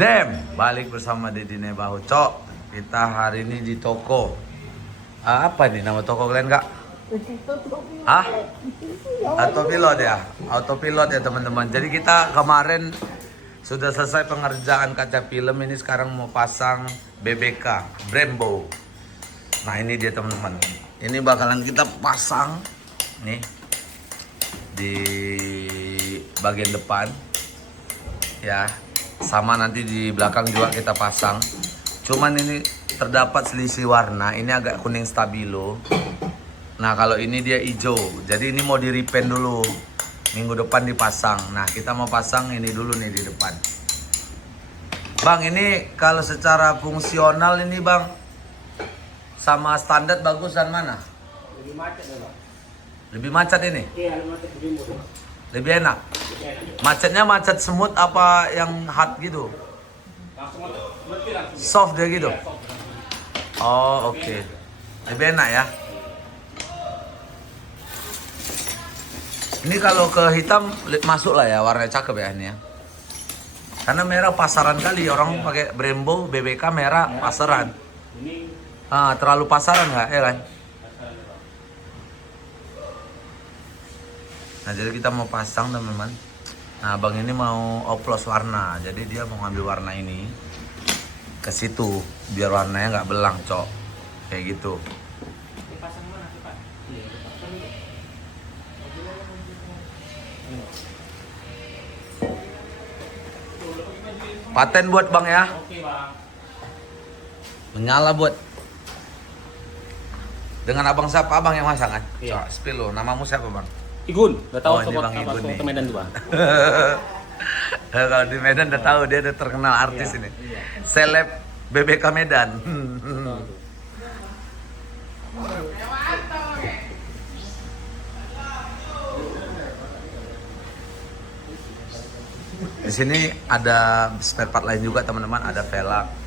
Dem, balik bersama Deddy Nebahu. Cok, kita hari ini di toko. Apa nih nama toko kalian, Kak? Hah? Autopilot ya? Autopilot ya teman-teman. Jadi kita kemarin sudah selesai pengerjaan kaca film. Ini sekarang mau pasang BBK, Brembo. Nah ini dia teman-teman. Ini bakalan kita pasang nih di bagian depan. Ya, sama nanti di belakang juga kita pasang. Cuman ini terdapat selisih warna. Ini agak kuning stabilo. Nah kalau ini dia hijau. Jadi ini mau di repaint dulu. Minggu depan dipasang. Nah kita mau pasang ini dulu nih di depan. Bang, ini kalau secara fungsional ini bang, sama standar bagusan mana? Lebih macet ya, Bang. Lebih macet ini? Iya, lebih macet lebih mudah. Lebih enak? Lebih enak. Macetnya macet semut apa yang hard gitu? Langsung macet, berarti langsung. Soft dia gitu? Iya, soft. Oh oke. Lebih enak ya? Ini kalau ke hitam masuk lah ya, warnanya cakep ya ini ya. Karena merah pasaran kali, orang pakai Brembo, BBK merah pasaran. Ini Terlalu pasaran nggak ya kan? pasarannya, Bang. Nah jadi kita mau pasang teman-teman. Nah bang ini mau oplos warna, jadi dia mau ngambil warna ini ke situ biar warnanya nggak belang cok, kayak gitu. Dipasang mana sih, Pak? Iya, dipasang ini. Paten buat bang ya, Oke, Bang. menyala buat. Dengan abang siapa abang yang masang kan? Iya. Cok, spill lo, namamu siapa bang? Igun, udah tahu Oh, ini sobat Bang apa Igun nih. sobat Medan tuh, Bang. Kalau di Medan udah tahu dia udah terkenal artis Iya, ini, iya. seleb BBK Medan. Tahu tuh. Di sini ada spare part lain juga teman-teman, ada velg.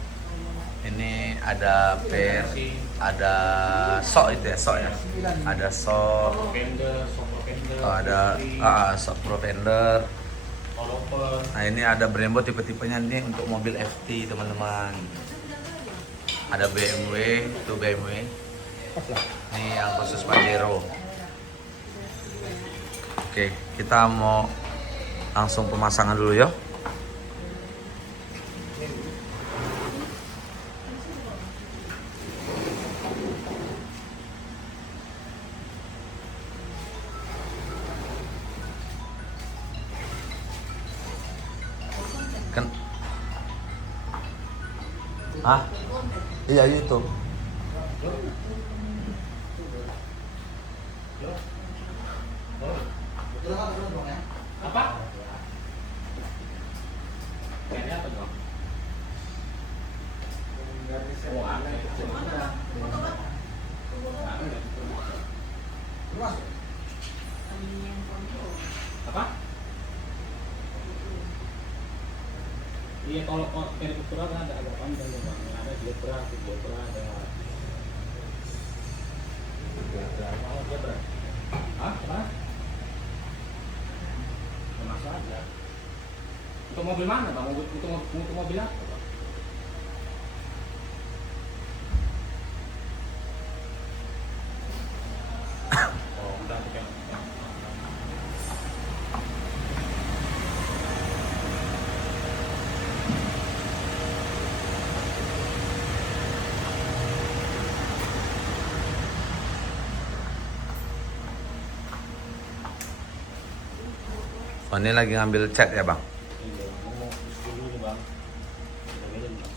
Ini ada per, ada sok itu ya, sok ya. Ada sok, Fender, soft fender, ada sok pro fender. open. Nah ini ada Brembo tipe-tipenya nih untuk mobil FT teman-teman. Ada BMW, itu BMW. Ini yang khusus Pajero. Oke, kita mau langsung pemasangan dulu ya. Kan Iya YouTube. Apa? Kayaknya apa, Bang? Oh, aneh. Apa? Iya, kalau dari kultural kan ada agak panjang ya, Bang. Ada zebra, ada zebra. Hah? Apa? Masuk aja. Untuk mobil mana, Bang? Untuk mobil apa, Bang? Oh, udah pakai. Oh, ini lagi ngambil cat ya bang? Iya, mau dulu nih, Bang. Udah beda nih, Bang.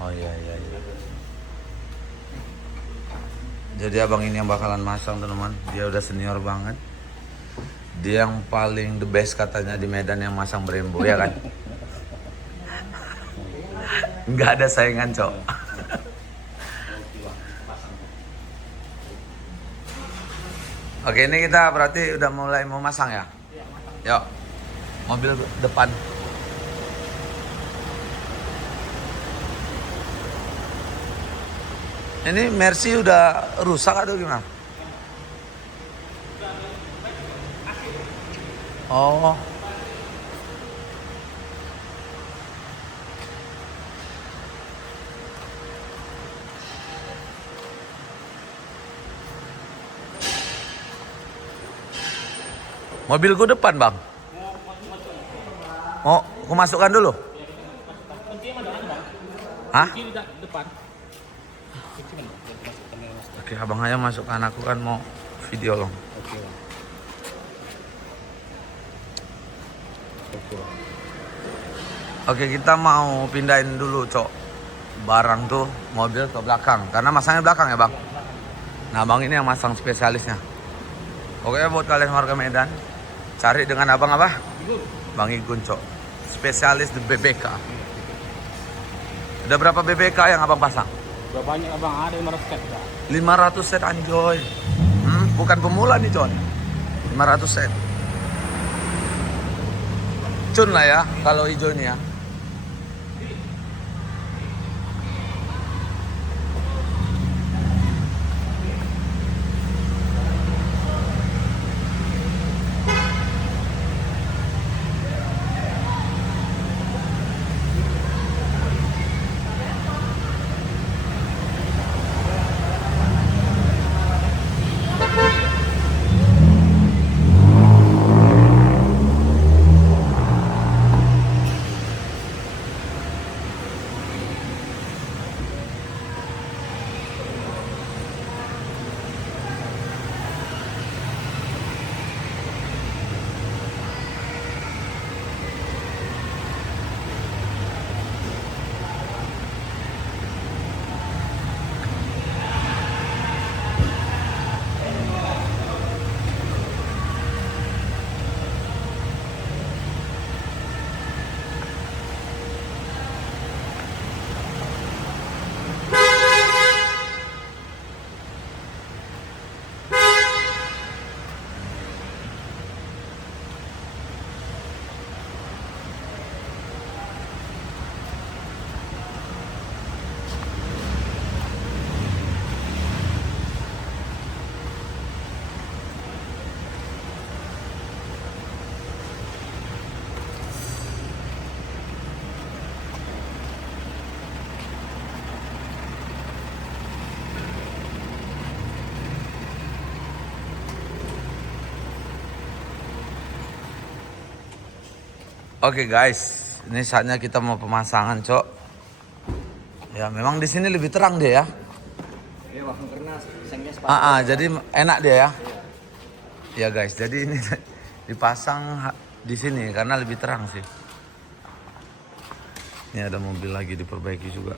Oh iya. Jadi abang ini yang bakalan masang teman-teman. Dia udah senior banget. Dia yang paling the best katanya di Medan yang masang Brembo ya kan? Nggak ada saingan cok. Oke, Bang. Pasang. Oke ini kita berarti udah mulai mau masang ya? Yuk, mobil depan. Ini Mercy udah rusak atau gimana? Oh. Mobilku depan, Bang. Mau aku masukkan dulu? Kunci mana bang? Hah? Kunci di depan. Kunci mana? Masukkan ya, Mas. Oke, abang aja masukkan, aku kan mau video loh. Oke bang. Oke bang. Oke, kita mau pindahin dulu, Cok. Barang tuh mobil ke belakang. Karena masangnya belakang ya, Bang. Nah, Bang ini yang masang spesialisnya. Oke, buat kalian warga Medan, cari dengan abang apa? Bang Igun, Cok. Spesialis di BBK. Ada berapa BBK yang abang pasang? Berapa banyak abang? Ada 500 set dah. 500 set anjoy. Bukan pemula nih, Con. 500 set. Cun lah ya kalau hijau ini ya. Oke guys, ini saatnya kita mau pemasangan, Cok. Ya memang di sini lebih terang dia ya. Iya bang, karena sengnya sepatu. Jadi enak dia ya. Ya guys, jadi ini dipasang di sini karena lebih terang sih. Ini ada mobil lagi diperbaiki juga.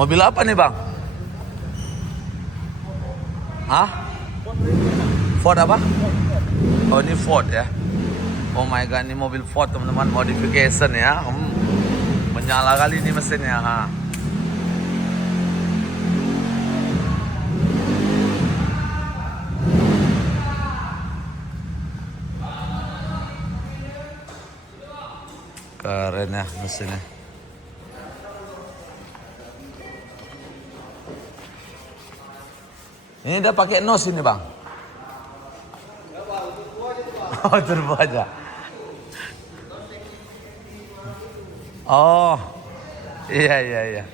Mobil apa nih, Bang? Hah? Ford apa? Oh, ini Ford ya. Oh my god, ini mobil Ford teman-teman, modification ya. Menyala kali ini mesinnya. Ha. Keren ya mesinnya. Ini udah pakai nos ini, Bang. Oh, turbo aja. Oh, iya.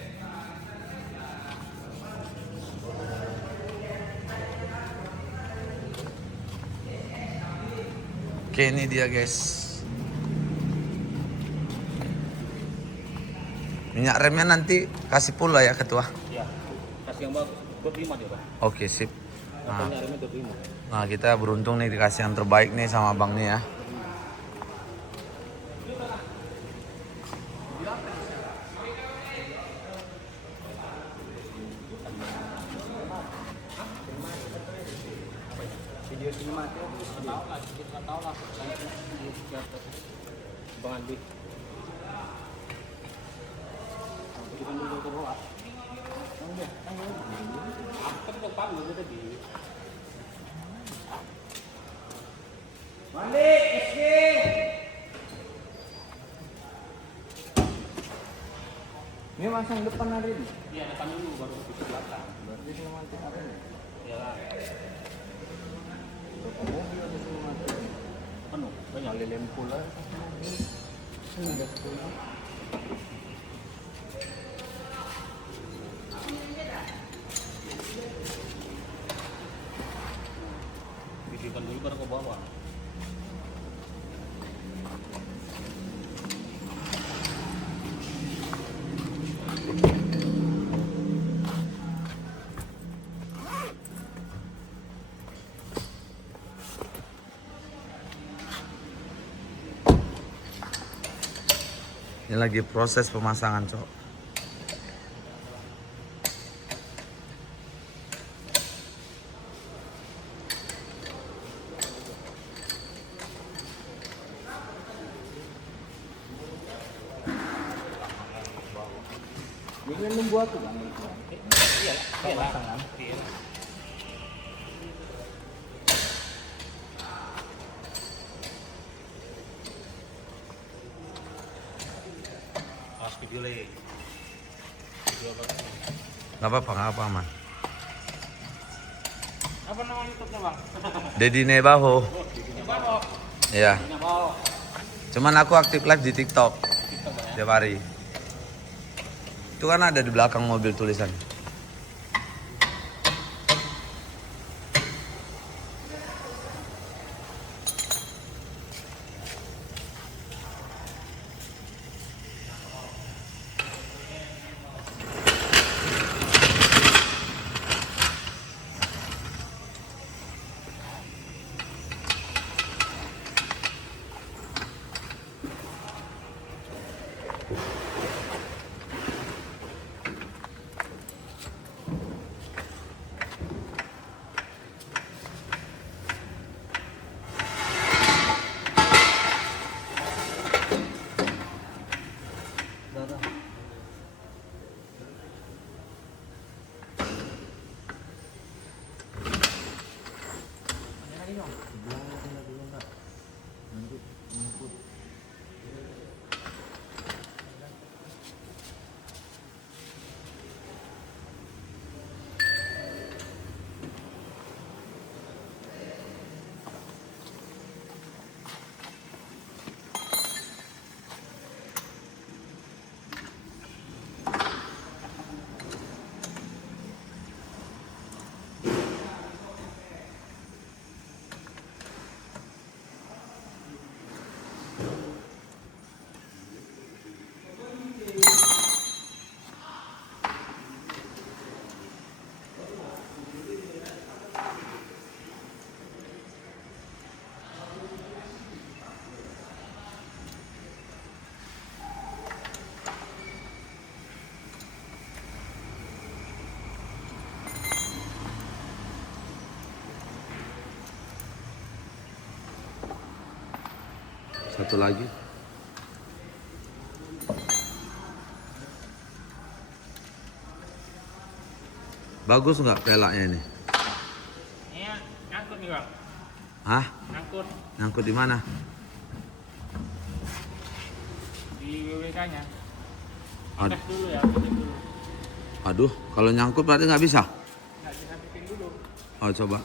Oke, ini dia guys. Minyak remnya nanti kasih pula ya, Ketua. Iya. Kasih yang bagus. 25 dia bang. Oke, sip. Katanya remnya 25. Nah, kita beruntung nih dikasih yang terbaik nih sama Bang nih ya. Video sinematik itu Tahu lah, kita tahu lah. Bang Andi. Kita dulu ke bawah. Aku tuh palu gitu tadi. Mandi, SG. Ini masang depan hari ini. Iya, depan dulu baru ke belakang. Berarti sudah mati apa nih? Iyalah. Toko mobil ada sudah mati. Penuh, banyak. Kali lampu lah. Ada 10. Titipkan dulu baru ke bawah. Ini lagi proses pemasangan, Cok. Ini kan membuat tuh bang. Iyalah. Pemasangan. Iya. Awas video lagi. Video apa? Gak apa-apa, man. Apa nama YouTube-nya, Bang? Dedi Nebaho. Oh, di bawah. Iya. Di bawah. Cuman aku aktif live di TikTok TikTok ya. tiap hari. Itu kan ada di belakang mobil tulisan. Satu lagi. Bagus nggak pelaknya ini? Iya, nyangkut nih, Bang. Hah? Nyangkut Nyangkut di mana? di WWK-nya. Ad- Tes dulu ya, tes dulu. Aduh, kalau nyangkut berarti nggak bisa. Nggak bisa fitting dulu. Oh, coba.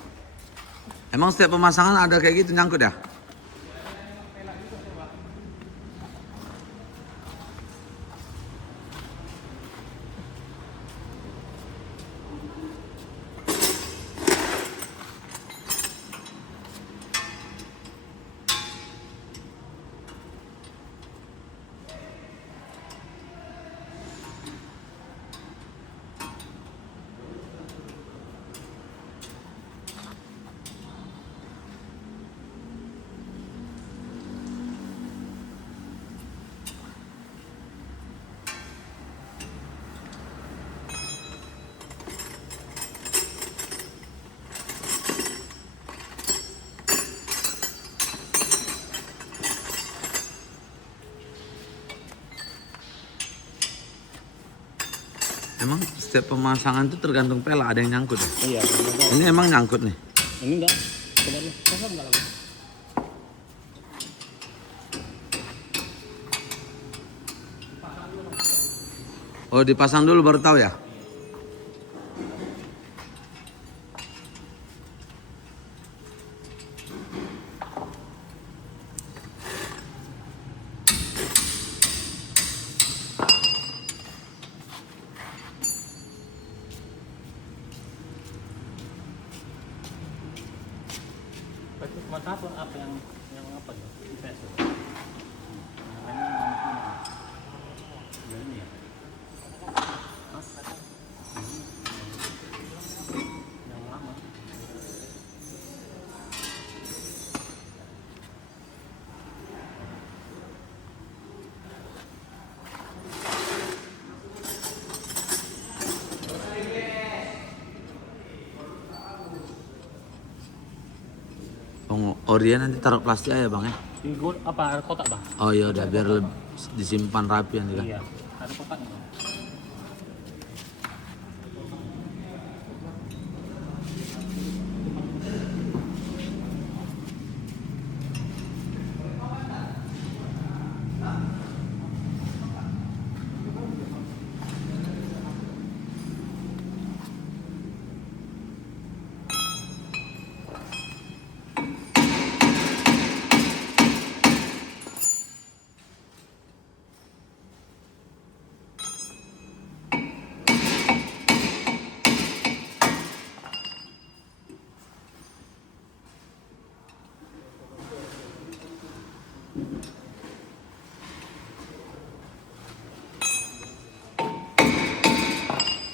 Emang setiap pemasangan ada kayak gitu nyangkut ya? Emang setiap pemasangan itu tergantung pelak, ada yang nyangkut ya? Iya, Ini emang nyangkut nih. ini enggak. Coba lu, coba enggak lagi. Oh, dipasang dulu baru tahu ya? cuma satu apa yang apa ya? Investor. Ini ya. Yang lama. Dia nanti taruh plastik aja bang ya. Di apa ada kotak bang? Oh iya udah biar disimpan rapi nanti kan. Iya, ada kotaknya bang.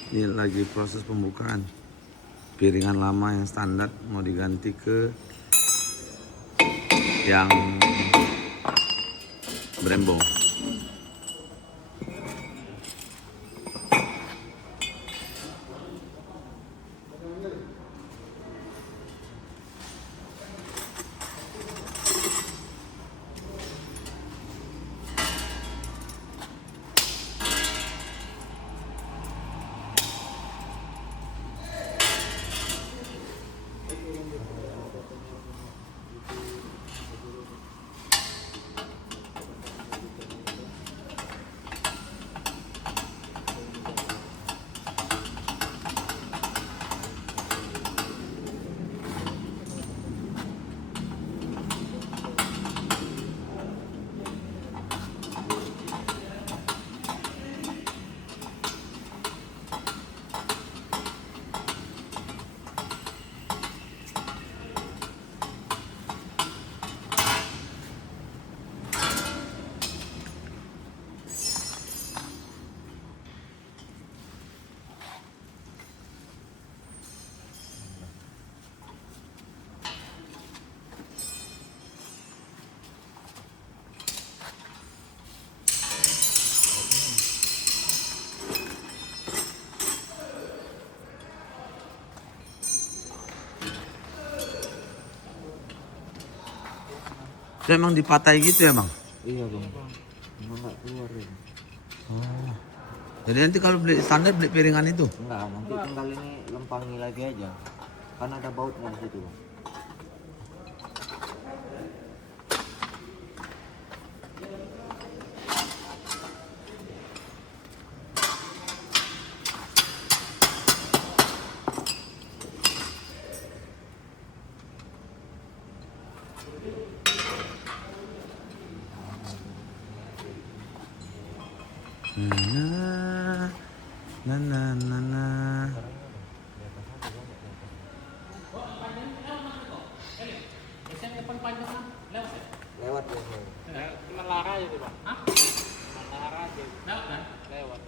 Ini lagi proses pembukaan. Piringan lama yang standar mau diganti ke yang Brembo. Itu emang dipatai gitu ya bang? Iya bang. Emang nggak keluar ya. Oh. Jadi nanti kalau beli standar beli piringan itu? Enggak, nanti tinggal ini lempangi lagi aja. Kan ada bautnya di situ bang. Na. Lewat ya bang. Menara aja tuh bang. Hah? Menara aja. Lewat kan? Lewat.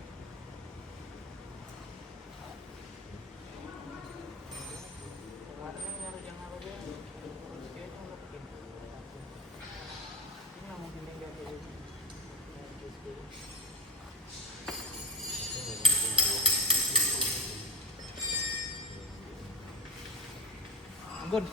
Good.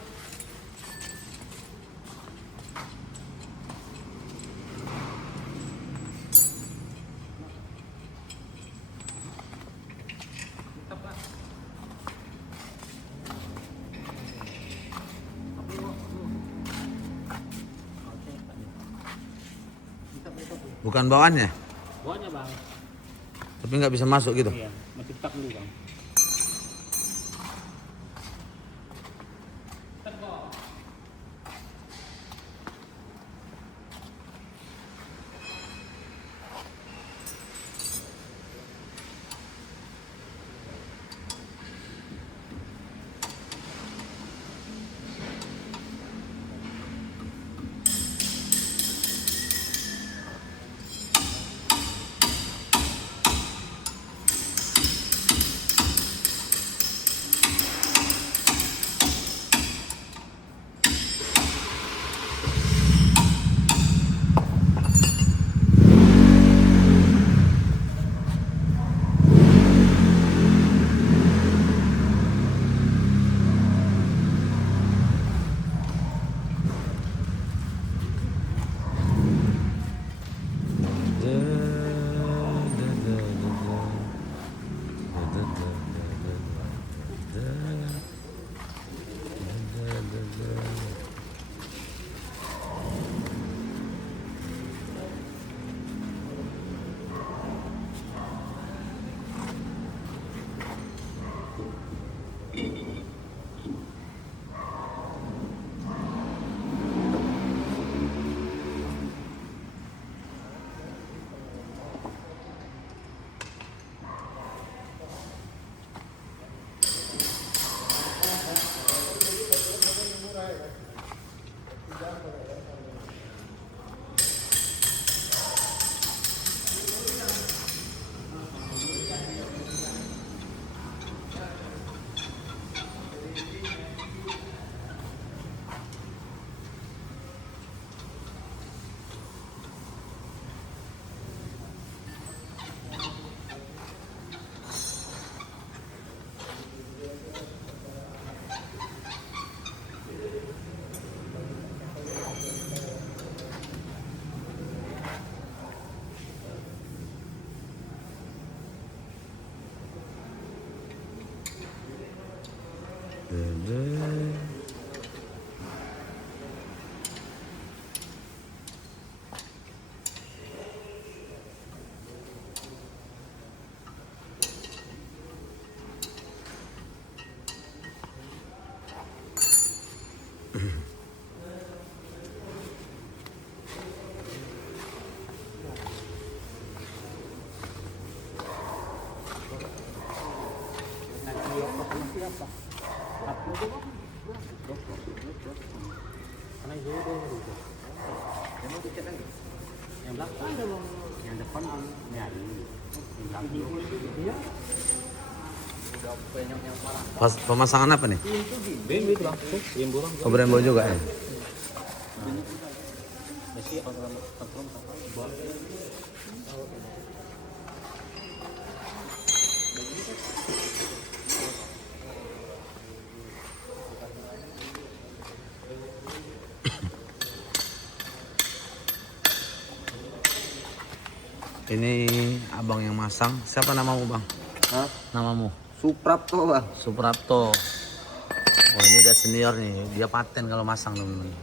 Bukan bawaannya? Bawaannya bang. Tapi nggak bisa masuk gitu? Iya, masih stuck dulu bang. Emang dicat lagi? Yang belakang ada bang. Yang depan bang nyari. Yang belakang. Iya. Udah banyak yang parah. Pas pemasangan apa nih? Bembo itu bang. Bembo bang. Oh, Brembo juga ya? Masih kontrol. Ini abang yang masang. Siapa namamu bang? Hah? Namamu? Suprapto bang. Suprapto. Oh ini udah senior nih. Dia paten kalau masang teman-teman.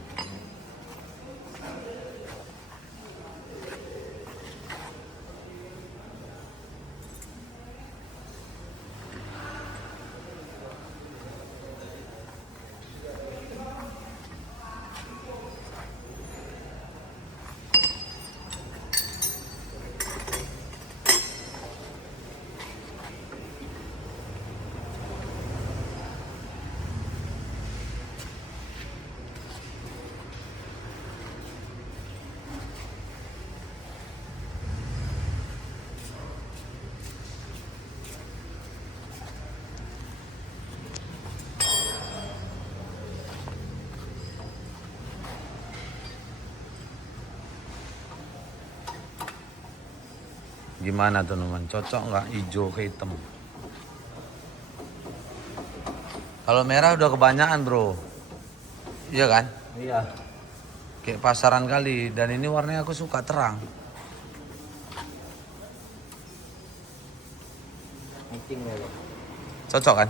Gimana tuh teman? Cocok nggak hijau ke hitam? Kalau merah udah kebanyakan bro. Iya kan? Iya. Kayak pasaran kali. Dan ini warnanya aku suka terang. Mancing ya bang. Cocok kan?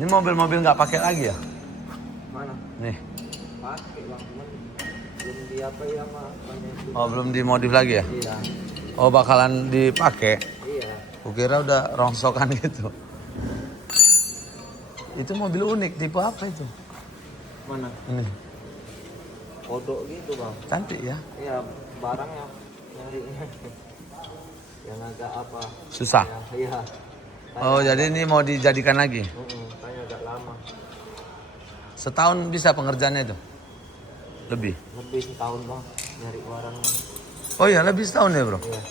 Ini mobil-mobil nggak pakai lagi ya? Mana? Nih. Pakai bang. Cuman belum di apa ya mah. Oh belum dimodif lagi ya? Iya. Oh bakalan dipakai? Iya. Kukira udah rongsokan gitu. Itu mobil unik, tipe apa itu? Mana? Ini. Kodok gitu bang. Cantik ya? Iya, barangnya nyarinya yang agak apa? Susah? Ya, iya. Oh jadi ini mau dijadikan lagi? Tanya agak lama. Setahun bisa pengerjaannya itu? Lebih? Lebih setahun bang nyari barangnya. Oh iya lebih setahun ya bro? Iya.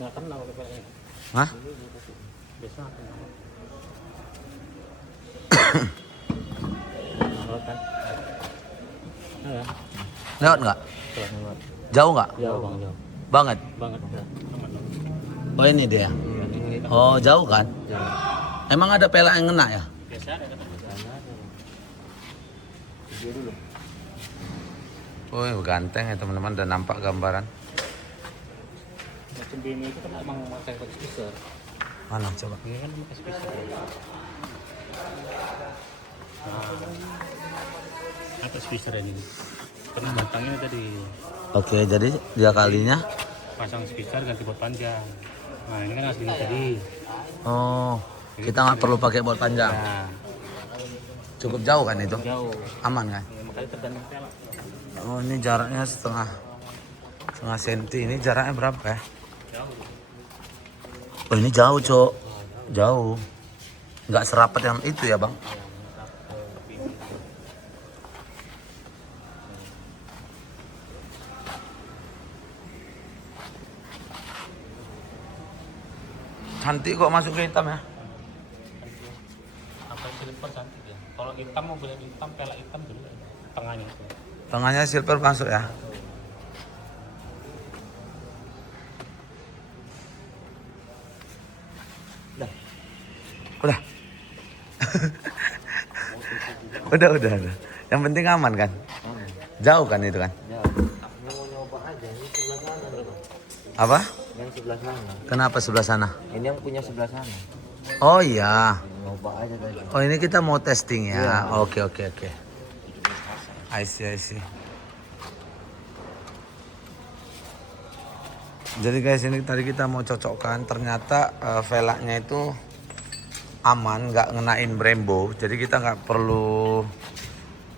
Nggak kenal kepalanya. Hah? Biasa kenal. Lewat kan? Iya. Lewat nggak? Lewat. Jauh nggak? Jauh bang, jauh. Banget? Banget. Ya. Oh ini dia? Iya, ini Oh jauh kan? jauh. Emang ada pelak yang ngena ya? Biasa ada kan? Dia dulu. Oh ganteng ya teman-teman, udah nampak gambaran. Macam Bemi itu kan emang pakai speaker. Mana coba? Ini kan pakai speaker. Apa speaker ini? Pernah batangnya tadi Oke jadi dia kalinya. pasang speaker ganti bot panjang. Nah ini kan aslinya tadi. Oh kita nggak perlu pakai bot panjang. Nah, Cukup jauh kan itu? jauh. Aman kan? Ya, makanya tergantung pelak. Oh ini jaraknya setengah. setengah senti. Ini jaraknya berapa ya? Jauh. Oh ini jauh cok, jauh. Nggak serapat yang itu ya bang? Cantik kok masuk ke hitam ya? Apa silver cantik ya? Kalau hitam mau boleh hitam, pelak hitam dulu. Tengahnya itu. Tengahnya silver masuk ya? Udah. Udah. Yang penting aman kan? Jauh kan itu kan? Ya, mau nyoba aja. Ini sebelah sana dulu. Apa? Yang sebelah sana. Kenapa sebelah sana? Ini yang punya sebelah sana. Oh iya. Nyoba aja tadi. Oh ini kita mau testing ya? Iya. Oke. I see. Jadi guys ini tadi kita mau cocokkan. Ternyata velgnya itu aman, nggak ngenain Brembo. Jadi kita nggak perlu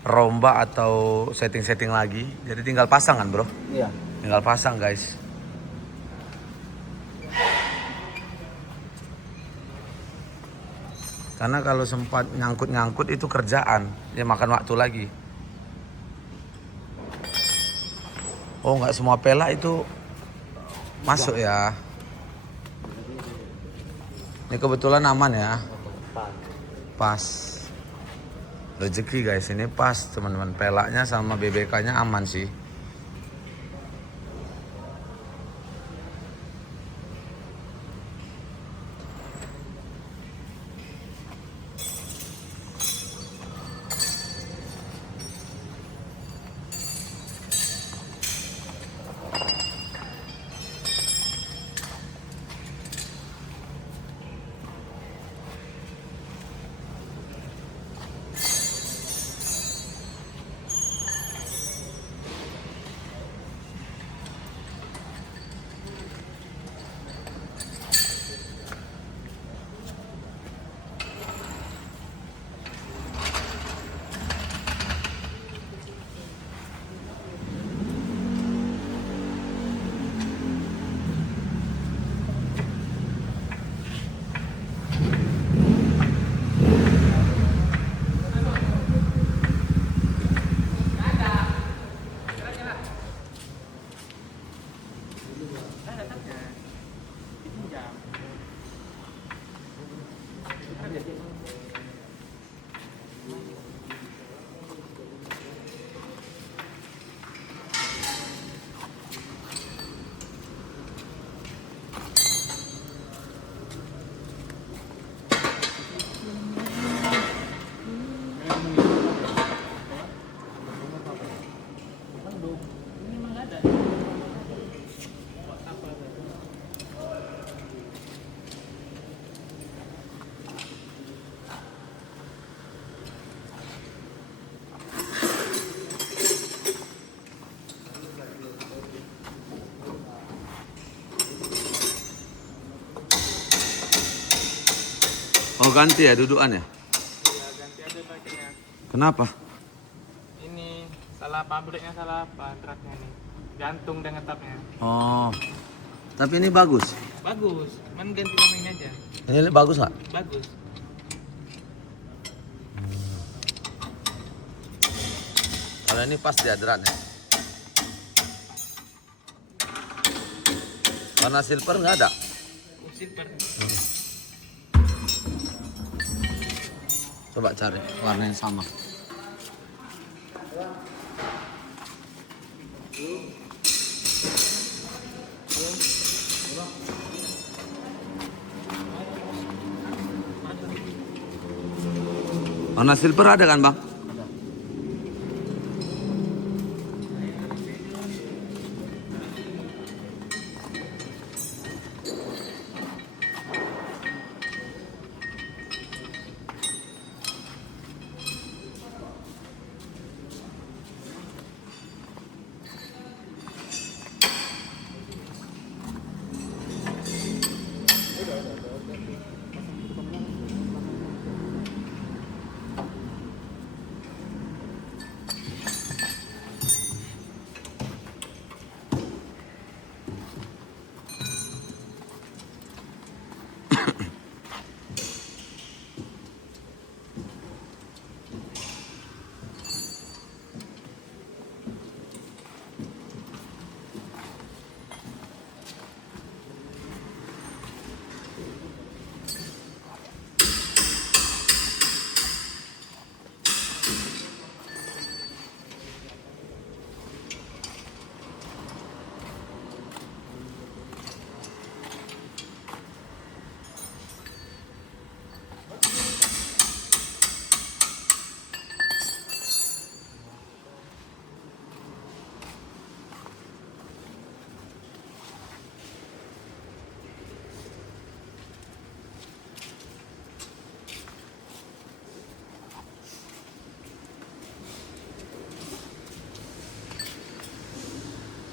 rombak atau setting lagi. Jadi tinggal pasang kan bro? Iya. Tinggal pasang guys. Karena kalau sempat nyangkut itu kerjaan, ya makan waktu lagi. Oh nggak semua pelak itu masuk ya. Ini kebetulan aman ya. Pas. Rezeki guys, ini pas teman-teman. Pelaknya sama BBK-nya aman sih. Oh ganti ya dudukan ya? Ya, ganti aja bagiannya. Kenapa? Ini salah pabriknya, salah kontraknya nih. Gantung dan ngetapnya. Oh, tapi ini bagus. Bagus, cuman ganti yang ini aja. Ini bagus nggak? Bagus. Kalau ini pas di adratnya. Warna silver nggak ada? Silver. Coba cari warna yang sama. Warna silver ada kan bang?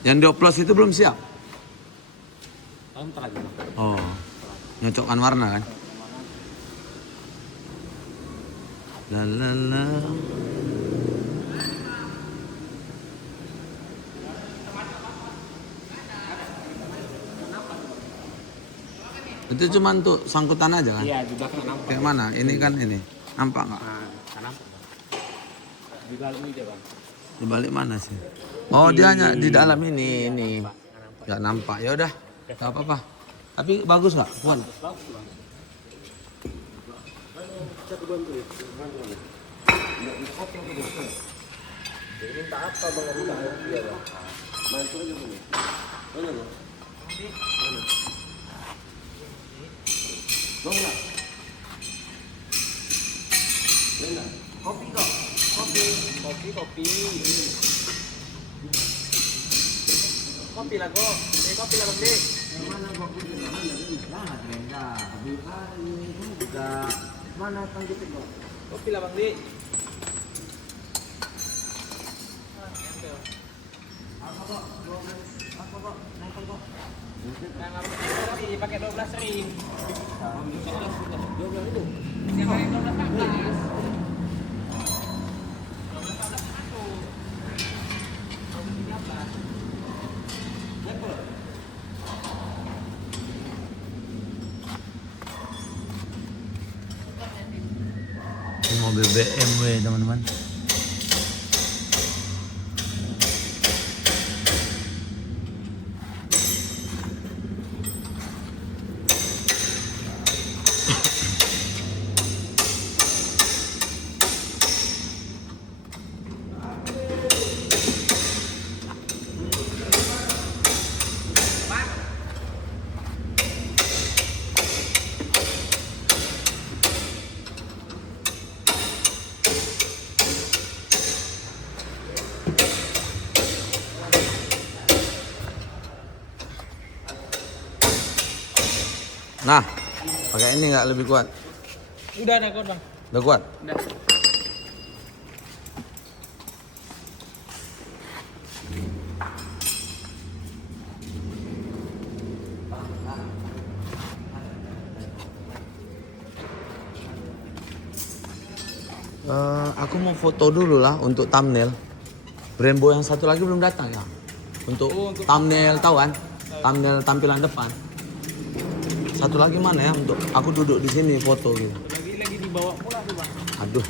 Yang dioplos itu belum siap. Ntar lagi. Oh, nyocokkan warna kan? La la la. Itu cuma untuk sangkutan aja kan? Iya, di belakang nampak. Kayak mana? Ini kan ini. Nampak nggak? Nah, kan nampak. Di dalam ini dia, Bang. Di balik mana sih? Oh, dia hanya di dalam ini. Nggak nampak. Ya udah, nggak apa-apa. Tapi bagus nggak? Puan? Bagus, Bang. Minta apa bang? Minta dia bang. Bantu aja bang. Mana bang? Mana? Bang lah. Mana? Kopi kok. Kopi. Kopi lah kok. Kopi lah bang dek. Yang mana kopi? Mana tenda? Bukan ini juga. Mana tanggung bang? Kopi lah bang dek. Pakai 12 ring. 12 itu. Yang lain 12 Mobil BMW teman-teman. Nah, pakai ini nggak lebih kuat? Udah ada kok, Bang. Udah kuat? Udah. Aku mau foto dulu lah untuk thumbnail. Brembo yang satu lagi belum datang ya. Untuk thumbnail, tahu kan? Thumbnail tampilan depan. Satu lagi mana ya? Untuk aku duduk di sini foto gitu. Lagi dibawa pula tuh, Bang. Aduh.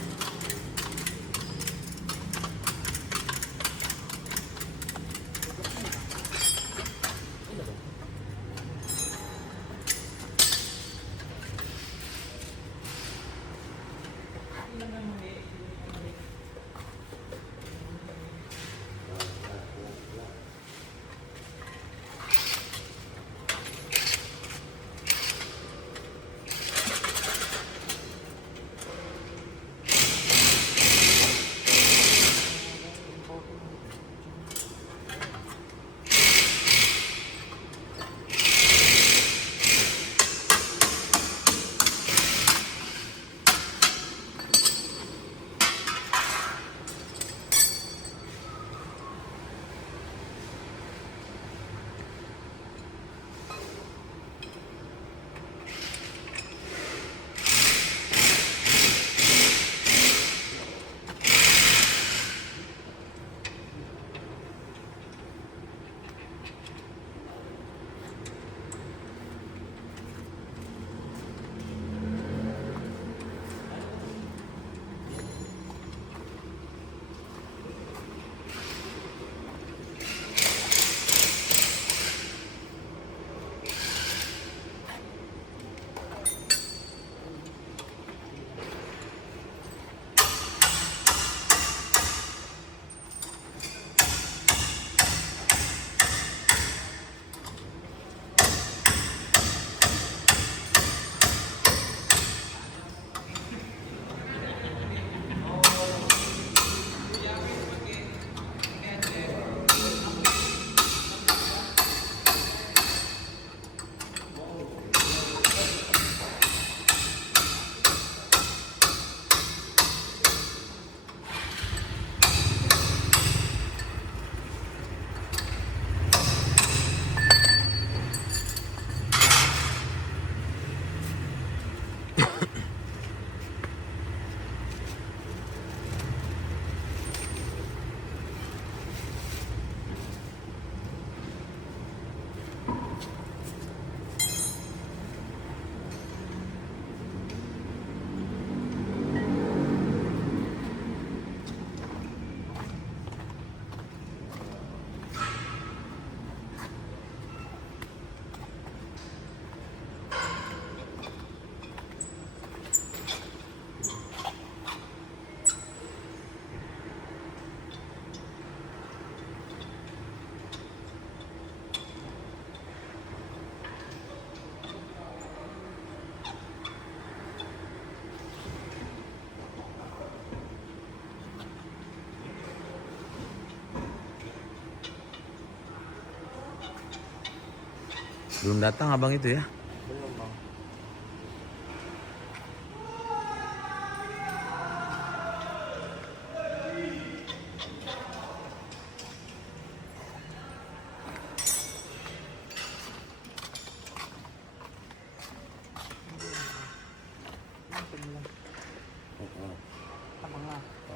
Belum datang abang itu ya? Belum bang.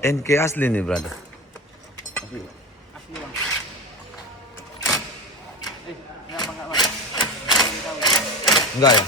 NK asli nih brother. Asli bang. Enggak bang, enggak bang. Enggak ya?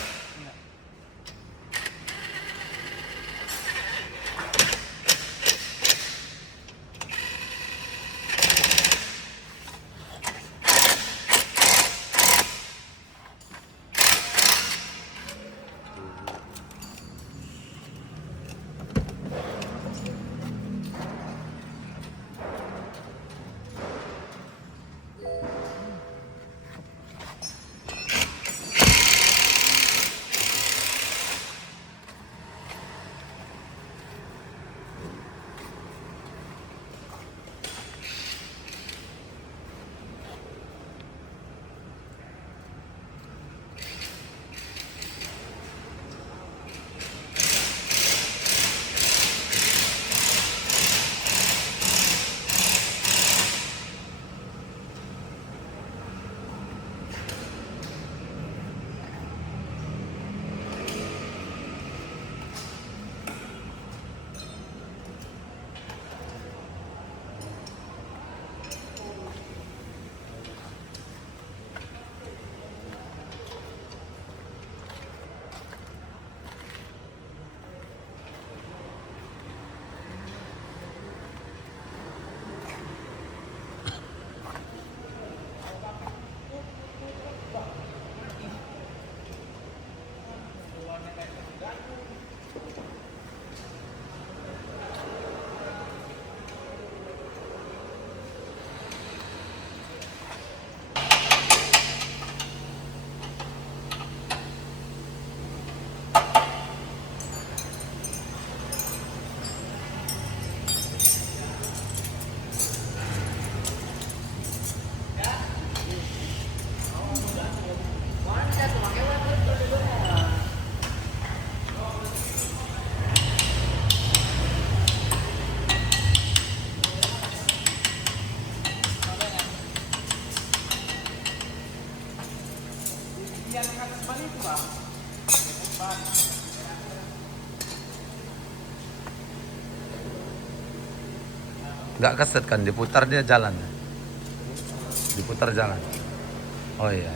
Nggak keset kan, diputar dia jalan. Diputar jalan. Oh iya.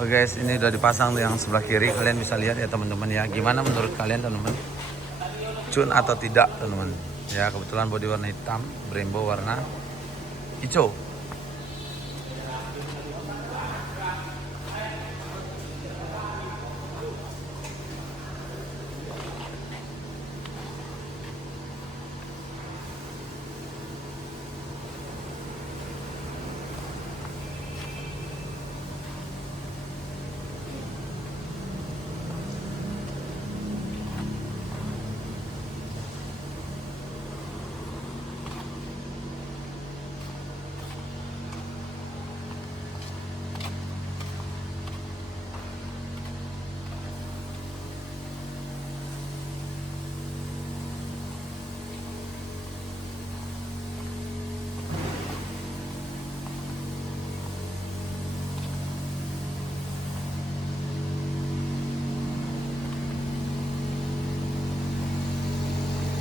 Oke guys, ini udah dipasang yang sebelah kiri. Kalian bisa lihat ya teman-teman ya. Gimana menurut kalian teman-teman? Cun atau tidak teman-teman? Ya kebetulan bodi warna hitam, Brembo warna hijau.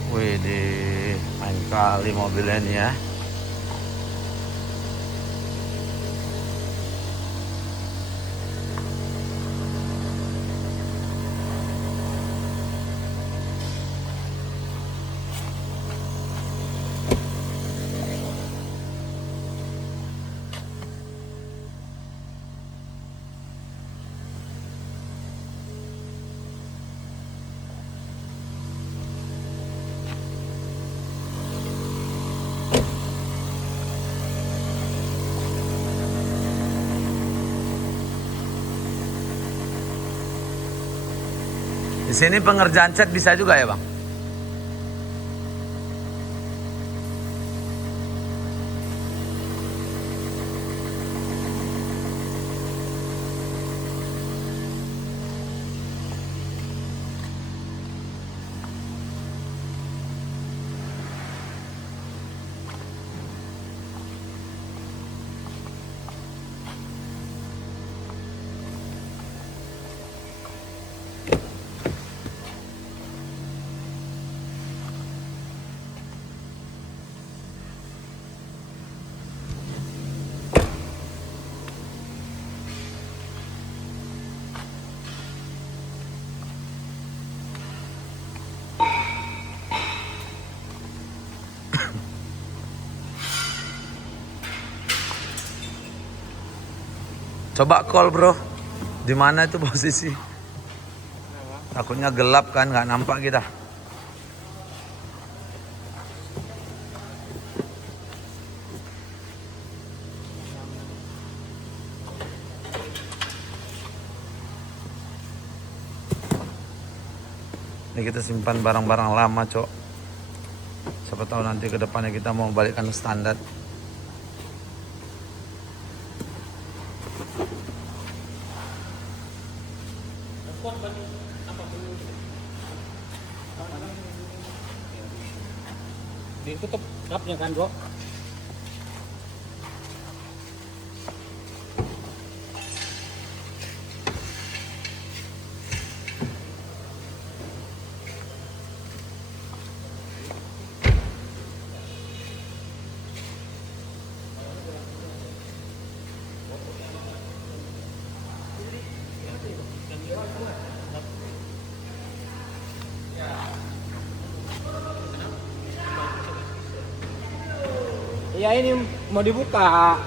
Wih, main kali mobilnya nih ya. Di sini pengerjaan cat bisa juga ya, Bang? Coba call bro, di mana itu posisi? Takutnya gelap kan, nggak nampak kita. Ini kita simpan barang-barang lama, Cok. Siapa tahu nanti ke depannya kita mau balikkan standar. Ditutup kapnya kan, Bro. Iya, ini mau dibuka.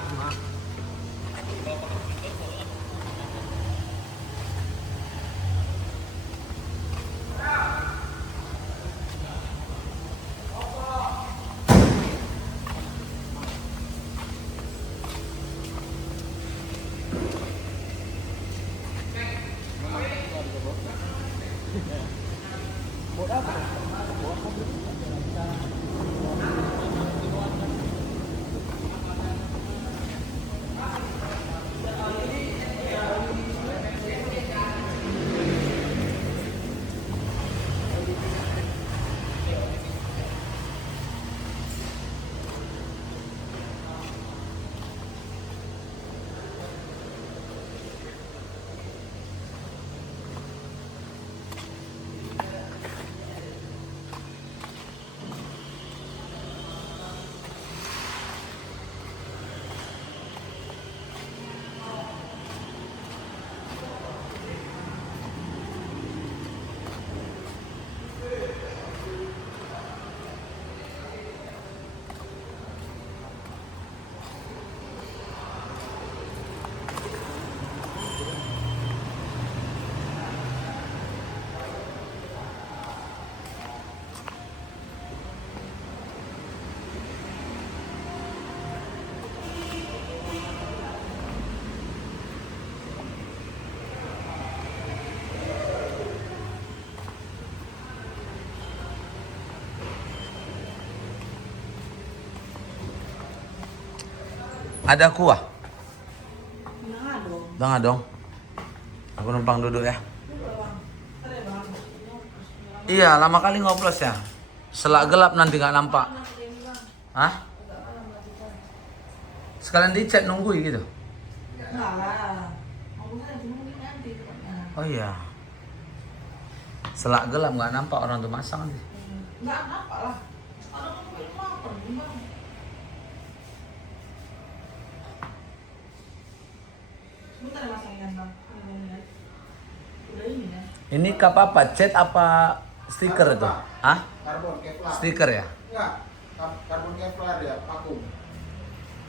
Ada kuah? Udah dong. Aku numpang duduk ya. Iya, lama kali ngoplos ya. Selak gelap nanti nggak nampak. Hah? Sekalian dicat nunggu gitu. Oh iya. Selak gelap nggak nampak orang tuh masang nanti. Nggak nampak lah. Orang tuh lapar gimana? Sebentar masangnya bang. Udah ini ya. Ini kap apa? Cat apa stiker itu? Hah? Karbon Kevlar. Stiker ya? Enggak, karbon Kevlar ya, vakum.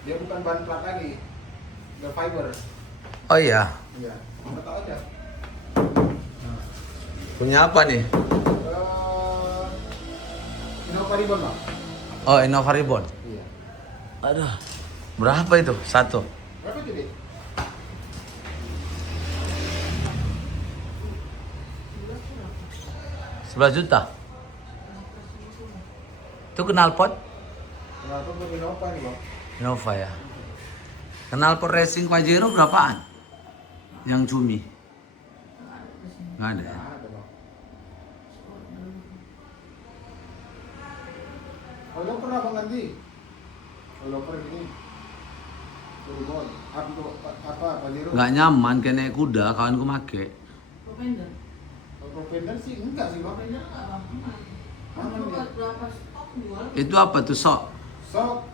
Dia bukan bahan plat lagi. Dia fiber. Oh iya. Iya, kita tahu aja. Punya apa nih? Innova Ribbon, Bang. Oh, Innova Ribbon. Iya. Aduh. Berapa itu? Satu. Berapa itu, Dik? 11 juta. Itu knalpot Kenapa gue Innova nih bang? Innova ya. Knalpot racing Pajero berapaan? Yang cumi? Nggak ada ya? Ada bang. Oh lo pernah bang nanti? Oh lo pernah gini? Turun, apa Pajero? Nggak nyaman kayak naik kuda, kawanku make. Propender. Propender sih enggak sih bang. Propender nggak bang? Mana Kamu dia? buat berapa stok jual? Itu apa tuh sok? Sok,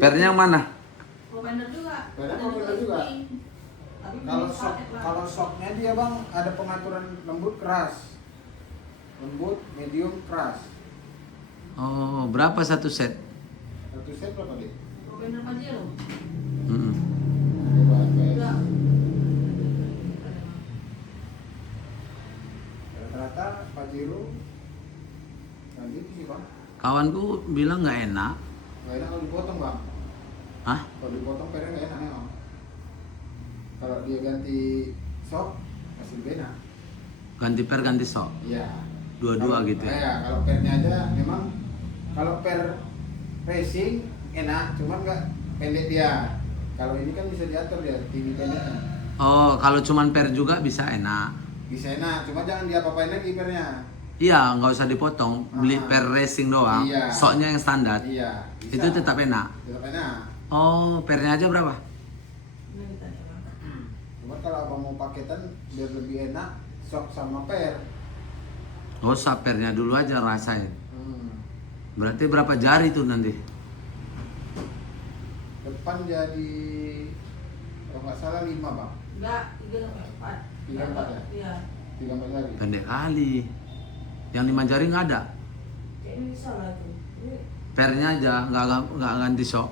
Pernya yang mana? Propender juga. Pernya Ada propender juga. spring. Tapi Kalau punya sok, paket, Bang. kalau soknya dia bang ada pengaturan lembut keras, lembut, medium, keras. Oh, berapa satu set? Satu set berapa deh? Propender Pajero. Hmm. Enggak. Rata-rata Pajero nanti itu sih bang. Kawanku bilang nggak enak. Nggak enak kalau dipotong bang. Hah? Kalau dipotong pernya nggak enak memang. Kalau dia ganti sok masih lebih enak. Ganti per ganti sok. Iya. Dua-dua Kalau- gitu ya? Iya, kalau pernya aja memang kalau per racing enak, cuman nggak pendek dia. Kalau ini kan bisa diatur dia tinggi pendeknya. Oh, kalau cuman per juga bisa enak. Bisa enak, cuma jangan diapa-apain lagi pernya. Iya, nggak usah dipotong. Beli per racing doang. Iya. Soknya yang standar. Iya. Bisa. Itu tetap enak. Tetap enak. Oh, pernya aja berapa? Ini kita nih, Bang. Cuma kalau abang mau paketan biar lebih enak, sok sama per. Oh, pernya dulu aja rasain. Hmm. Berarti berapa jari tuh nanti? Depan jadi kalau nggak salah 5 bang, Enggak, 3 sampai 4. 3 4 ya, Iya. 3 4 jari. Pendek kali. Yang 5 jari nggak ada. Kayaknya bisa lah tuh. Ini Pernya aja, nggak ganti sok.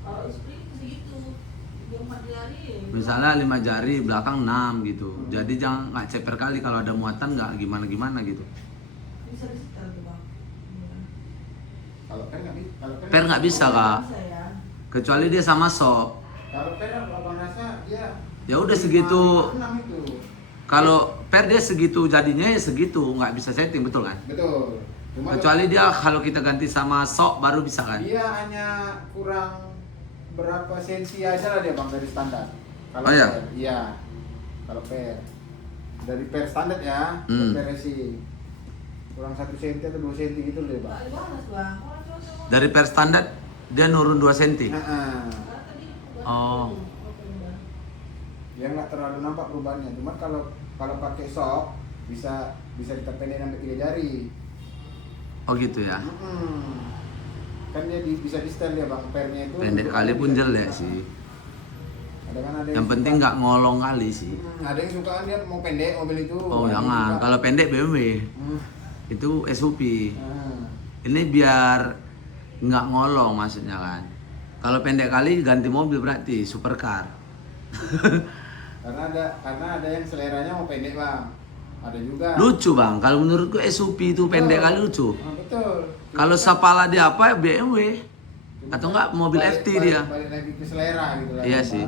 kalau spring segitu. 3 4 jari. Misalnya 5 jari, belakang 6 gitu. Jadi jangan nggak ceper kali kalau ada muatan nggak gimana-gimana gitu. Bisa disetel tuh, Bang. Iya. Kalau per nggak bisa. Kalau Per nggak bisa kak, Bisa ya. kecuali dia sama sok. Kalau per abang rasa dia Ya udah segitu. 6 itu. Kalau per dia segitu jadinya ya segitu, nggak bisa setting betul kan? Betul. Cuma Kecuali dia kalau kita ganti sama sok baru bisa kan? dia hanya kurang berapa sensi aja lah dia bang dari standar. Kalau Oh, iya? per, iya. Kalau per dari per standar ya, Hmm. per racing kurang 1 cm atau 2 cm gitu deh bang. Enggak dibalas, Bang. Orang cocok. Dari per standar dia nurun 2 cm. Nah, Karena tadi udah Oh. propender. ya nggak terlalu nampak perubahannya. Cuma kalau pakai sok bisa diterpendek sampai 3 jari. Oh gitu ya. Kan dia bisa di setel dia bang, pernya itu. Pendek kali pun jelek sih. Ada Yang penting nggak ngolong kali sih. Ada yang suka dia mau pendek mobil itu. Oh Ada yang jangan, suka. kalau pendek BMW Hmm. itu SUV. Nah, Ini biar nggak ngolong maksudnya kan. Kalau pendek kali ganti mobil berarti supercar. karena ada yang seleranya mau pendek bang. Ada juga. Lucu bang, kalau menurutku SUV itu pendek kali lucu. Nah, betul. Kalau Sapala dia apa ya BMW. Atau enggak mobil FT dia. Balik lagi ke selera gitu lah. Iya Bang. sih.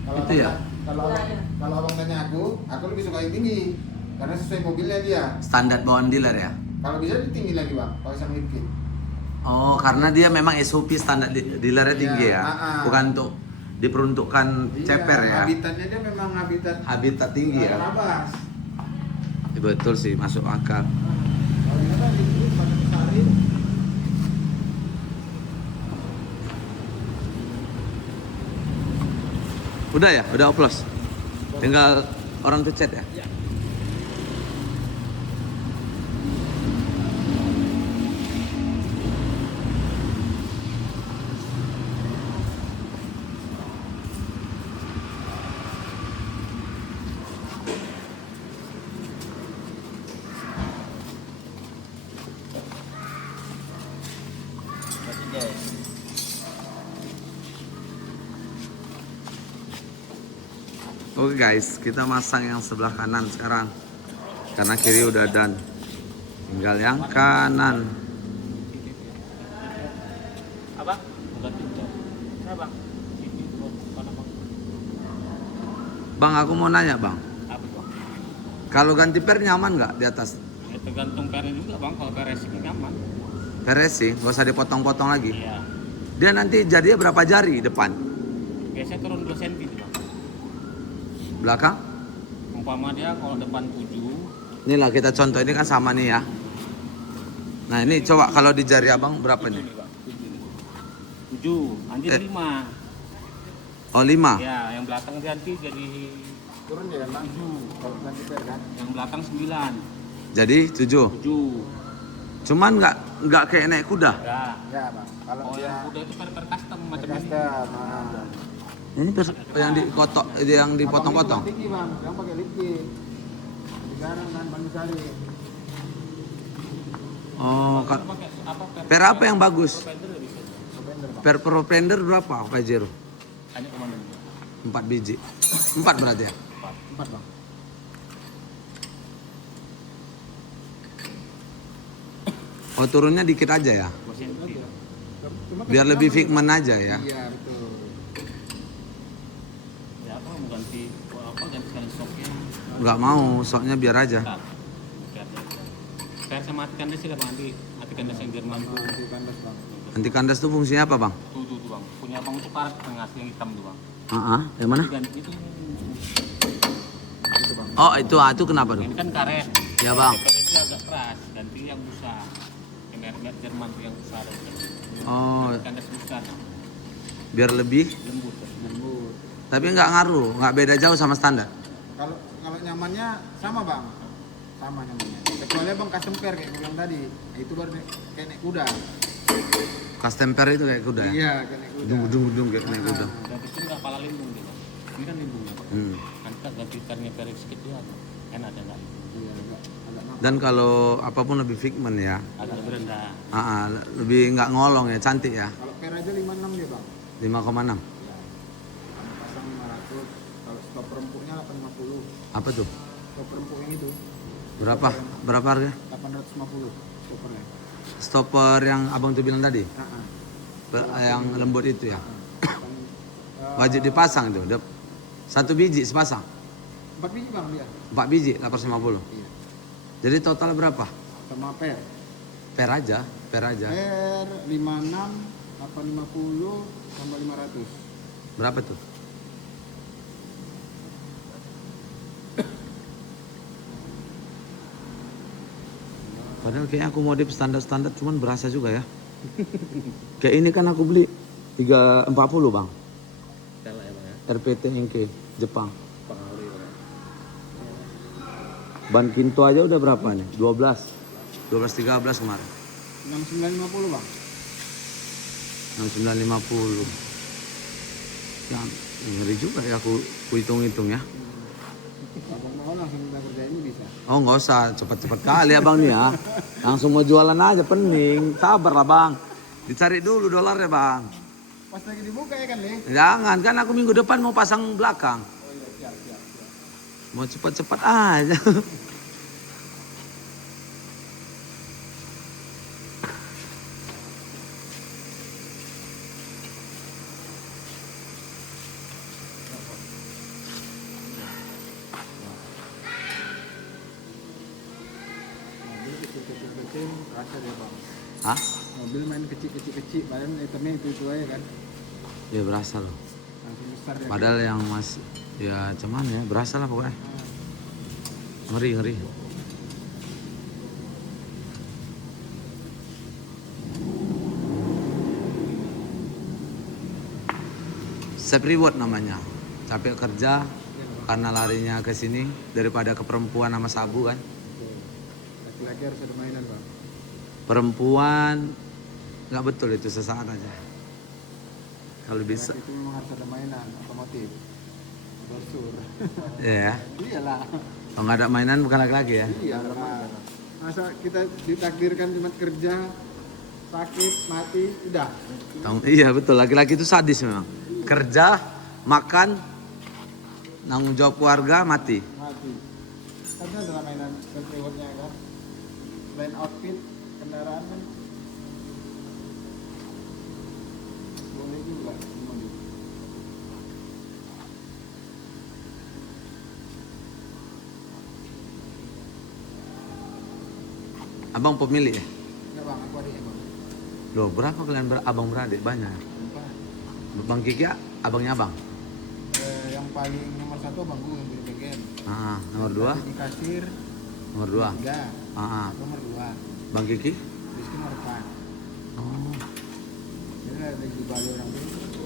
Kalau Itu ya? Kalau abang tanya aku lebih suka yang tinggi karena sesuai mobilnya dia. Standar bawaan dealer ya. Kalau bisa tinggi lagi bang, kalau sama lipkit. Oh, karena dia memang SUV standar dealernya tinggi Iya, ya. ah. Bukan untuk diperuntukkan ceper ya. Habitatnya dia memang Habitat tinggi ya. Rabas. Betul sih, masuk akal. Kalau ini kan itu pakai sarin. Udah ya, udah oplos. Tinggal orang tuh chat ya. Oke guys, kita masang yang sebelah kanan sekarang. Karena kiri udah done. Tinggal yang kanan. Apa? Bukan pintu. Saya bang. Ini mana bang? Bang, aku mau nanya bang. Apa bang? Kalau ganti per nyaman nggak di atas? Ya tergantung pernya juga bang, kalau per racing nyaman. Per sih, nggak usah dipotong-potong lagi. Iya. Dia nanti jadinya berapa jari depan? Biasanya turun 2 cm tuh bang. Belakang? Umpama dia kalau depan 7, Inilah kita contoh, ini kan sama nih ya. Nah ini coba kalau di jari abang berapa 7 nih? nih bang. 7, anjir Eh. 5. Oh 5. Ya, yang belakang ganti jadi Turun ya bang. 7. Kalau ganti per kan. Yang belakang 9. Jadi 7. 7. Cuman nggak kayak naik kuda. Ya. Ya bang. Kalau Oh dia yang udah itu per custom macam ini. custom. Ini yang dikotok, yang dipotong-potong. Tinggi bang, yang pakai liquid. Sekarang kan bang Sari. Oh, Kalau pakai apa per apa yang bagus? Fender ya bisa. Bender bang. Per Propender berapa? Pajero? Hanya kemana? 4 biji. 4 berarti ya? 4 bang. Oh turunnya dikit aja ya? 2 cm. Cuma Biar lebih figment aja ya? Iya betul. Ya apa mau ganti ganti sekalian stoknya. Nggak mau, soalnya biar aja. Bentar. Kayak sama matikan des sih bang, matikan des yang Jerman tuh. Di kandas bang. Anti kandas tuh fungsinya apa bang? Tuh bang, punya abang tuh karet tengah yang hitam tuh bang. Yang mana? Ganti itu. Itu bang. Oh itu kenapa tuh? Ini kan karet. Ya bang. Karetnya agak keras, ganti yang busa. Yang merek Jerman tuh yang busa ada. Oh Kandas busa, biar lebih. lembut. Lembut. Tapi nggak ngaruh, nggak beda jauh sama standar. Kalau nyamannya sama bang. Sama nyamannya. Kecuali bang custom pair kayak gue bilang tadi. Nah, itu baru kayak naik kuda. Custom pair itu kayak kuda ya? Iya kayak naik kuda. Dung kayak naik kuda. Dan itu nggak pala lindung dia bang. Ini kan lindungnya bang. Nanti kan ganti pernya per sedikit dia enak ada nggak? Iya agak nakal. Dan kalau apapun lebih figment ya, Agak lebih rendah. lebih nggak ngolong ya, cantik ya. Kalau pair aja 56 dia bang. 5,6. Ya. Kami pasang 500. Kalau stop perempuknya 850. Apa tuh? Stop perempuk yang itu Berapa? Berapa harga? 850 stoppernya. Stopper yang abang tuh bilang tadi, Heeh. yang lembut itu ya. Kan, Wajib dipasang tuh. Satu biji sepasang. 4 biji bang dia. 4 biji 850. Iya. Jadi total berapa? Sama pair. Per aja. Per 56 850 tambah 500. Berapa tuh? Padahal kayaknya aku modif standar-standar cuman berasa juga ya. Kayak ini kan aku beli 340 bang. Kalah ya bang ya. RPT Enkei Jepang. Pengaruh ya bang. Ban Kinto aja udah berapa nih? 12 13 kemarin. 6950 bang. 6950. Yang ngeri juga ya aku hitung-hitung ya. Abang mau langsung kita kerjain ini bisa. Oh nggak usah, cepet-cepet kali ya bang nih ya. Langsung mau jualan aja pening. Sabar lah bang. Dicari dulu dolarnya bang. Pas lagi dibuka ya kan nih. Jangan, kan aku minggu depan mau pasang belakang. Oh iya siap. Mau cepet-cepet aja. Mobil kecil-kecil rasa dia bang. Hah? Mobil main kecil-kecil padahal itemnya itu aja kan. Ya berasa loh. Langsung besar dia. Padahal yang mas, ya cuman ya berasa lah pokoknya. Ngeri. Self reward namanya. Capek kerja karena larinya ke sini daripada ke perempuan sama sabu kan. Betul. Laki-laki harus ada mainan bang. Perempuan nggak betul itu sesaat aja. Kalau bisa, Laki itu memang harus ada mainan otomotif. Brosur. ya. Iyalah. Kalau nggak ada mainan bukan laki-laki ya. Iya lah. Masa kita ditakdirkan cuma kerja, sakit, mati, udah. Iya betul, laki-laki itu sadis memang. Kerja, makan, tanggung jawab keluarga, mati. Mati. Kan adalah mainan self rewardnya kan. Selain outfit, kendaraan kan. Boleh juga. Abang pemilik ya? Ya bang, aku adiknya bang. Loh, berapa kalian abang beradik? Banyak. Empat. Bang Kiki ya? Abangnya abang? Yang paling nomor 1 abang gue yang punya bagian. Nomor 2? Di kasir. Nomor 2? 3. Ah, Nomor 2. Bang Kiki? Rizky nomor 4. Oh, Jadi ada di Bali orang itu.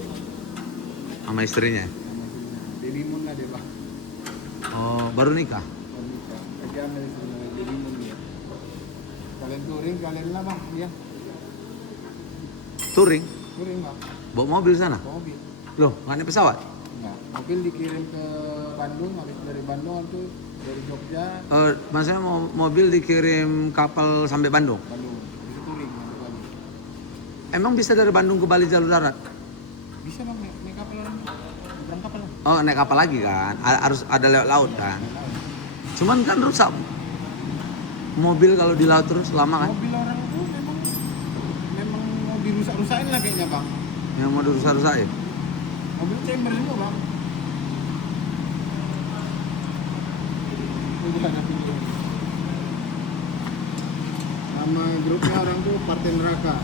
sama istrinya? Sama istrinya. Baby Moon lah dia bang. Oh, baru nikah? Wanita. Kerja sama istrinya Baby Moon dia. Kalian touring, kalian lah bang. Iya. Touring? Touring bang. Bawa mobil sana? Bawa mobil. Loh, nggak naik pesawat? Enggak. Mobil dikirim ke Bandung. Habis dari Bandung itu dari Jogja. Maksudnya mobil dikirim kapal sampai Bandung? Bandung. Itu touring ke Bali. Emang bisa dari Bandung ke Bali jalur darat? Bisa bang naik kapal orang. Berang kapal lah. Oh, naik kapal lagi kan? Harus ada lewat laut kan? Cuman kan rusak. Mobil kalau di laut terus lama kan? Mobil orang itu memang mau dirusak-rusakin lah kayaknya bang. Yang mau dirusak-rusak ya? Mobil chamber semua bang. Itu ada video. Nama grupnya orang tuh Partai Neraka.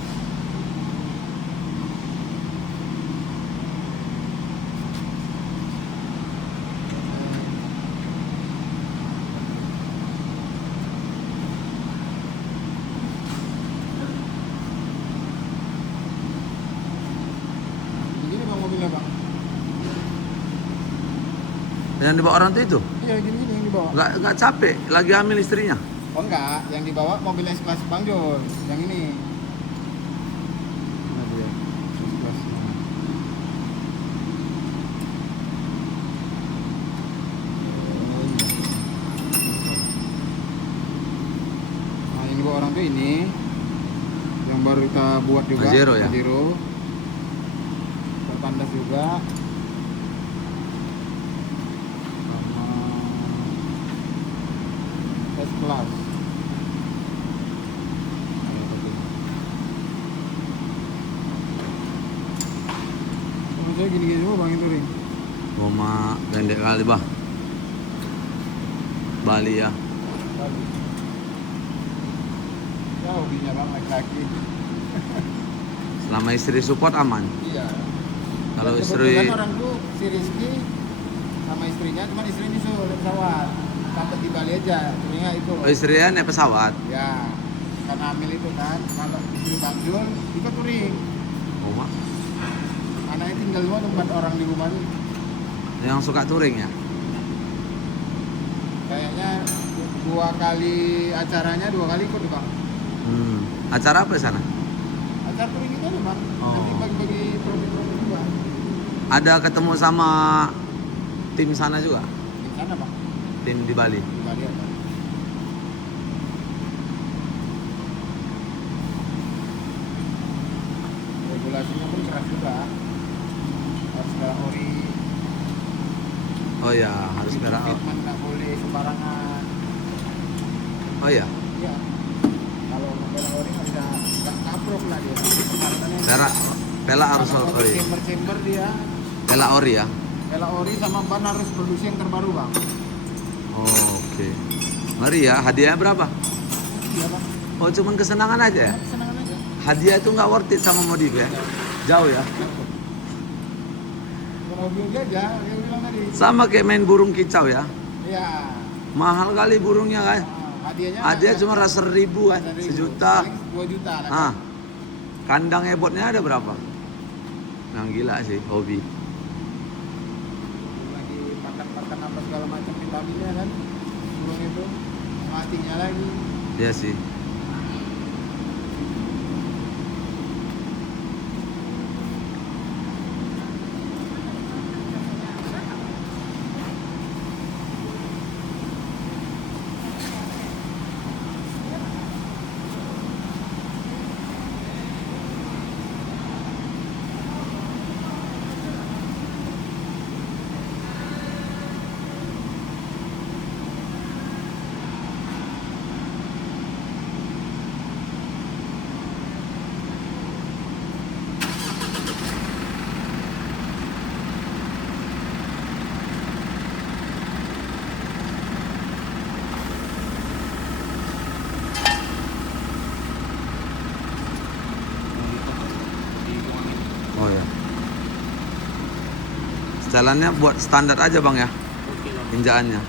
Begini bang mobilnya bang. Yang dibawa orang tuh itu? Iya gini-gini yang dibawa. Nggak capek? Lagi hamil istrinya? Oh enggak, yang dibawa mobil S-Class Bang Jul, yang ini. Nah dia, S-Class. Nah yang dibawa orang tuh ini, yang baru kita buat juga. Pajero ya? Pajero. Tertandas juga. Sama S-Class. Teman saya gini-gini semua bang itu ring. Mama pendek kali bah. Bali ya. Bagus. Ya hobinya bang laki-laki. Selama istri support aman. Iya. Kalau Dan istri kebetulan orang tuh si Rizky sama istrinya, cuman istrinya disuruh naik pesawat. Sampai di Bali aja, istrinya itu. istrinya naik pesawat. Ya, karena hamil itu kan. Kalau istri Bang Jul, ikut touring. Oh, mak. Anaknya tinggal semua tempat orang di rumah nih. Yang suka touring ya? Kayaknya 2 kali acaranya 2 kali ikut tuh bang. Acara apa di sana? Acara touring itu nih bang. Oh. Nanti bagi-bagi profit-profit juga. Ada ketemu sama tim sana juga? Di sana bang, Tim di Bali? di Bali ada. Regulasinya pun keras juga. Harus ada ori. Oh ya, harus merah. Treatment nggak boleh sembarangan. Oh ya, Iya. Kalau membela ori nggak bisa, nggak kaprok lah dia. Persyaratannya. merah. Pela harus Kalau ori. chamber dia, Pela ori ya? bela ori sama ban harus produksi yang terbaru bang. Oh, oke. Mari ya, hadiahnya berapa? Iya bang. Oh, cuman kesenangan aja ya? Kesenangan aja. Hadiah itu nggak worth it sama modif ya? Jauh ya? Kalau mobil aja, dia bilang tadi. Sama kayak main burung kicau ya? Iya. Mahal kali burungnya kan? Hadiahnya. Hadiah cuma rasa ribu kan? 1.000. Sejuta. Paling 2 juta lah. Ah, kandang ebotnya ada berapa? Yang gila sih, hobi. Lagi pakan-pakan apa segala macam vitaminnya kan. Burung itu matinya lagi. Iya sih. ya. Jalannya buat standar aja bang ya, Oke lah. injaannya.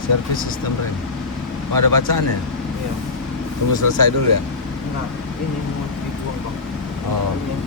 Service system rem. Oh, ada bacaannya? Iya. Tunggu selesai dulu ya. Enggak, ini mau dibuang bang. Oh. Ini yang